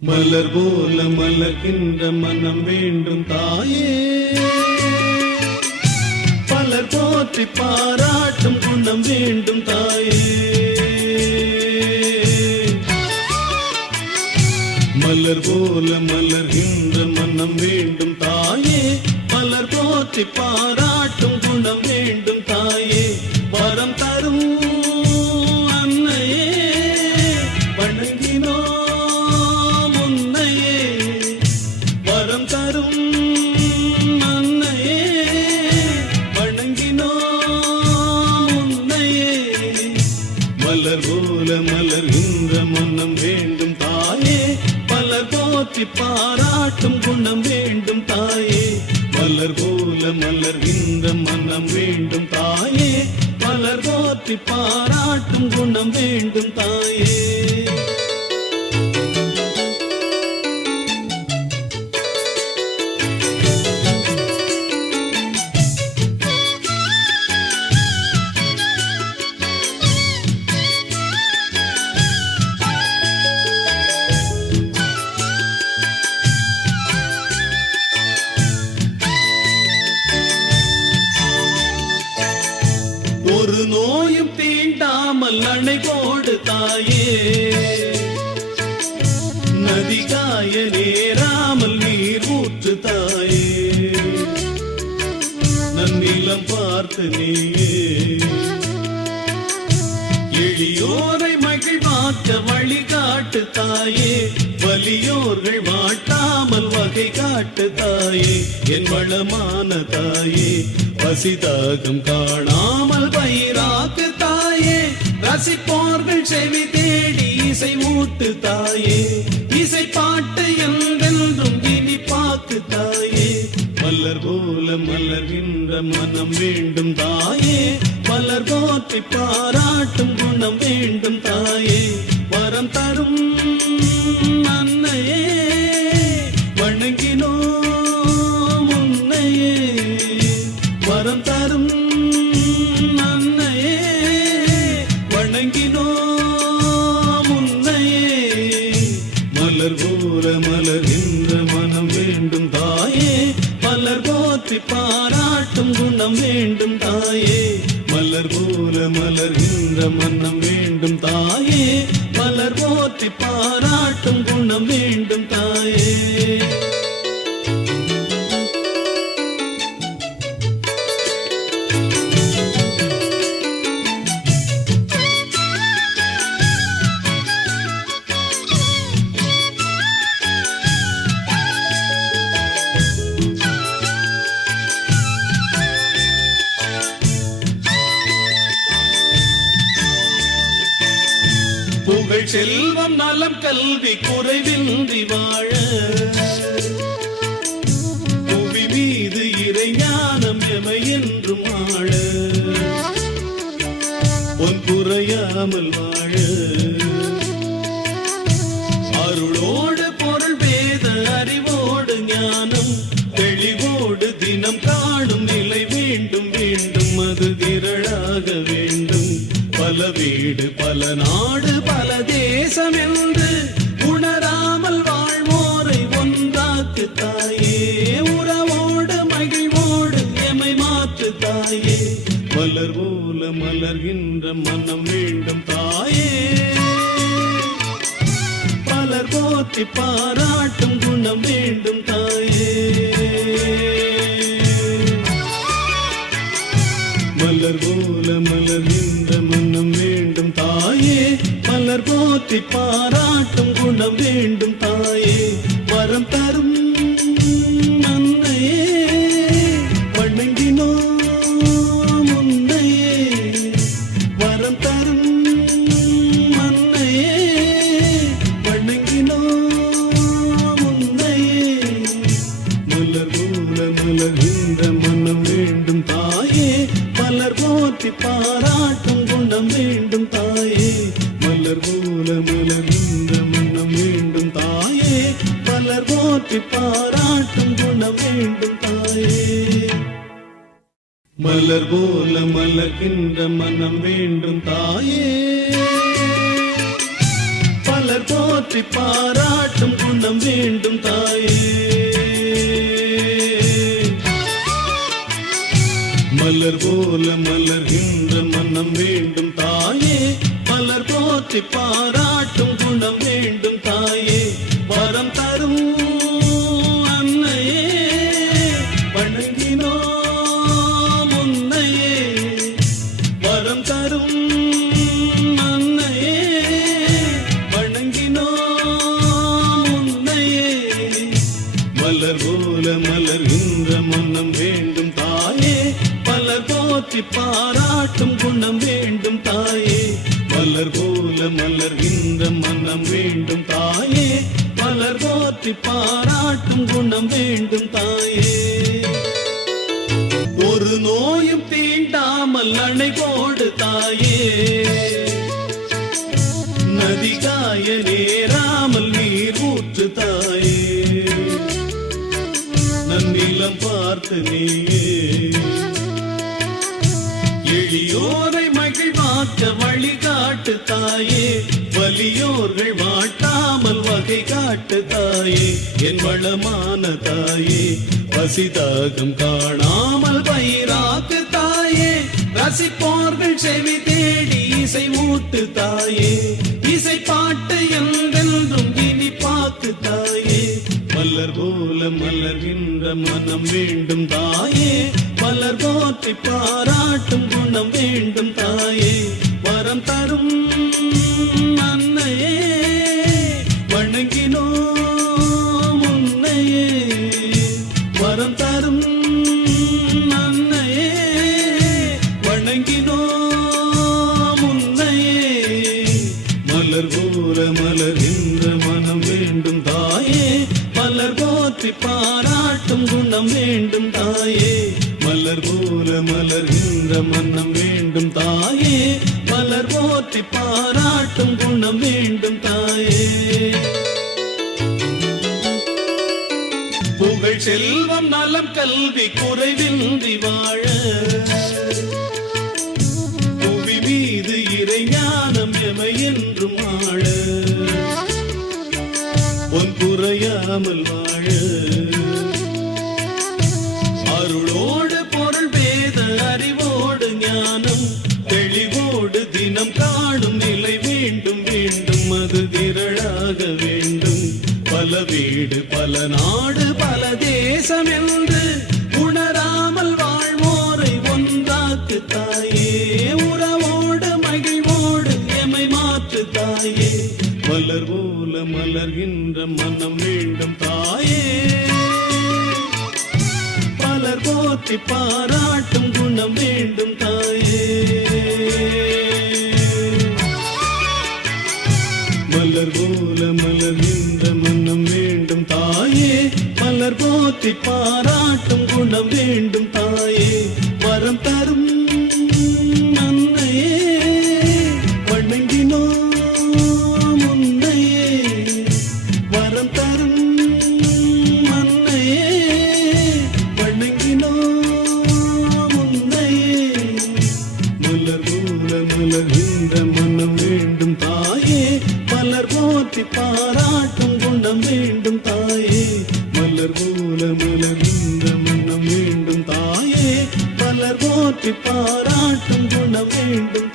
மலர் போல மலர்கின்ற மனம் வேண்டும் தாயே, பலர் போற்றி பாராட்டும் குணம் வேண்டும் தாயே. மலர் போல மலர்கின்ற மனம் வேண்டும் தாயே, பலர் போற்றி பாராட்டும் குணம் வேண்டும் தாயே. வரம் தரும் அன்னையே வணங்கினோ மலர் போல மலர்கின்ற மனம் வேண்டும் தாயே, பலர் போற்றி பாராட்டும் குணம் வேண்டும் தாயே. மலர் போல மலர்கின்ற மனம் வேண்டும் தாயே, பலர் போற்றி பாராட்டும் குணம் வேண்டும் தாயே. ஒரு நோயும் தீண்டாமல் அணை போடு தாயே, நதி காய நேராமல் நீர் ஊற்று தாயே. நன்னிலம் பார்த்து நீயே எளியோரை மகிழ்வாக்க வழிகாட்டு தாயே, வலியோர்கள் வாட்டாமல் வகை காட்டு தாயே. என் வளமான தாயே, பசிதாகம் காணாமல் பயிராக்கு தாயே, ரசிப்போர்கள் செவி தேடி இசை ஊட்டு தாயே. இசை பாட்டு என்றென்றும் இனி பாக்கு தாயே. மலர் போல மலர்கின்ற மனம் வேண்டும் தாயே, மலர் போற்றி பாராட்டும் குணம் வேண்டும் தாயே. வரம் தரும் அன்னையே வணங்கினோ முன்னையே, வரம் தரும் அன்னையே வணங்கினோ முன்னையே. மலர் போல மலர்கின்ற மனம் வேண்டும் தாயே, மலர் போற்றி பாராட்டும் குணம் வேண்டும் தாயே. மலர் போல மலர்கின்ற மனம் வேண்டும் தாயே, மலர் போற்றி பாராட்டும் குணம் வேண்டும் தாயே. புகழ் செல்வம் நலம் கல்வி குறைவின்றி வாழ, புவி மீது இறை ஞானம் எமை என்றும் ஆழ, பொன் குறையாமல் வாழ. அருளோடு பொருள் வேத அறிவோடு ஞானம் தெளிவோடு தினம் காணும் நிலை வேண்டும் வேண்டும், அது திரளாக வேண்டும். பல வீடு பல நாடு பல தேசம் என்று உணராமல் வாழ்வோரை ஒன்றாக்கு தாயே, உறவோடு மகிழ்வோடு எமை மாற்று தாயே. மலர் போல மலர்கின்ற மனம் வேண்டும் தாயே, பலர் போற்றி பாராட்டும் குணம் வேண்டும் தாயே. மலர் போல மலர்கின்ற மனம் வேண்டும் தாயே, மலர் போற்றி பாராட்டும் குணம் வேண்டும் தாயே. வரம் தரும் அன்னையே வணங்கினோ முன்னையே, வரம் தரும் அன்னையே வணங்கினோ முன்னையே. மலர் போல மலர்கின்ற மனம் வேண்டும் தாயே, போற்றி பாராட்டும் குணம் வேண்டும் தாயே மலர் போல மலர்கின்ற மனம் வேண்டும் தாயே மலர் போற்றி பாராட்டும் குணம் வேண்டும் தாயே மலர் போல மலர்கின்ற மனம் வேண்டும் தாயே மலர் போற்றி பாராட்டும் குணம் வேண்டும் தாயே மலர் போல மலர்கின்ற மனம் வேண்டும் தாயே மலர் போற்றி பாராட்டும் குணம் வேண்டும் தாயே வரம் தரும் அன்னையே வணங்கினோம் உன்னையே வரம் தரும் அன்னையே வணங்கினோம் உன்னையே மலர் போல மலர்கின்ற மனம் வேண்டும் தாயே மலர் போற்றி பாராட்டும் குணம் வேண்டும் தாயே மலர் போல மலர்கின்ற மனம் வேண்டும் தாயே மலர் போற்றி பாராட்டும் குணம் வேண்டும் தாயே ஒரு நோயும் தீண்டாமல் அணை போடு தாயே நதி காய நேராமல் நீர் ஊற்று தாயே நன்னிலம் பார்த்து நீயே எளியோரை மகிழ்வாக்க வழிகாட்டு தாயே வலியோர்கள் வாட்டாமல் வகை காட்டு தாயே என் வளமான தாயே பசிதாகம் காணாமல் பயிராக்கு தாயே ரசிப்போர்கள் செவி தேடி இசை ஊட்டு தாயே இசை பாட்டு என்றென்றும் இனி பாக்கு தாயே மலர் போல மலர்கின்ற மனம் வேண்டும் தாயே மலர் போற்றி பாராட்டும் குணம் வேண்டும் தாயே வரம் தரும் அன்னையே வணங்கினோம் உன்னையே வரம் தரும் அன்னையே வணங்கினோம் உன்னையே மலர் போல மலர்கின்ற மனம் வேண்டும் தாயே மலர் போற்றி பாராட்டும் குணம் வேண்டும் தாயே மலர் போல மலர்கின்ற மனம் வேண்டும் தாயே மலர் போற்றி பாராட்டும் குணம் வேண்டும் தாயே புகழ் செல்வம் நலம் கல்வி குறைவின்றி வாழ புவி மீது இறை ஞானம் எமை என்றும் ஆழ பொன் குறையாமல் வாழ அருளோடு பொருள் வேத அறிவோடு ஞானம் தெளிவோடு தினம் காணும் நிலை வேண்டும் வேண்டும் அது திரளாக வேண்டும் பல வீடு பல நாடு பல தேசம் என்று உணராமல் வாழ்வோரை ஒன்றாக்கு தாயே உறவோடு மகிழ்வோடு எமை மாற்று தாயே மலர் போல மலர்கின்ற மனம் வேண்டும் தாயே மலர் போற்றி பாராட்டும் குணம் வேண்டும் தாயே மலர் போல மலர்கின்ற மனம் வேண்டும் தாயே மலர் போற்றி பாராட்டும் குணம் வேண்டும் தாயே வரம் தரும் அன்னையே வணங்கினோம் உன்னையே வரம் தரும் அன்னையே வணங்கினோம் உன்னையே மலர் போல மலர்கின்ற மனம் வேண்டும் தாயே மலர் போற்றி பாராட்டும் குணம் வேண்டும் தாயே மலர் போல மலர்கின்ற மனம் வேண்டும் தாயே மலர் போற்றி பாராட்டும் குணம் வேண்டும்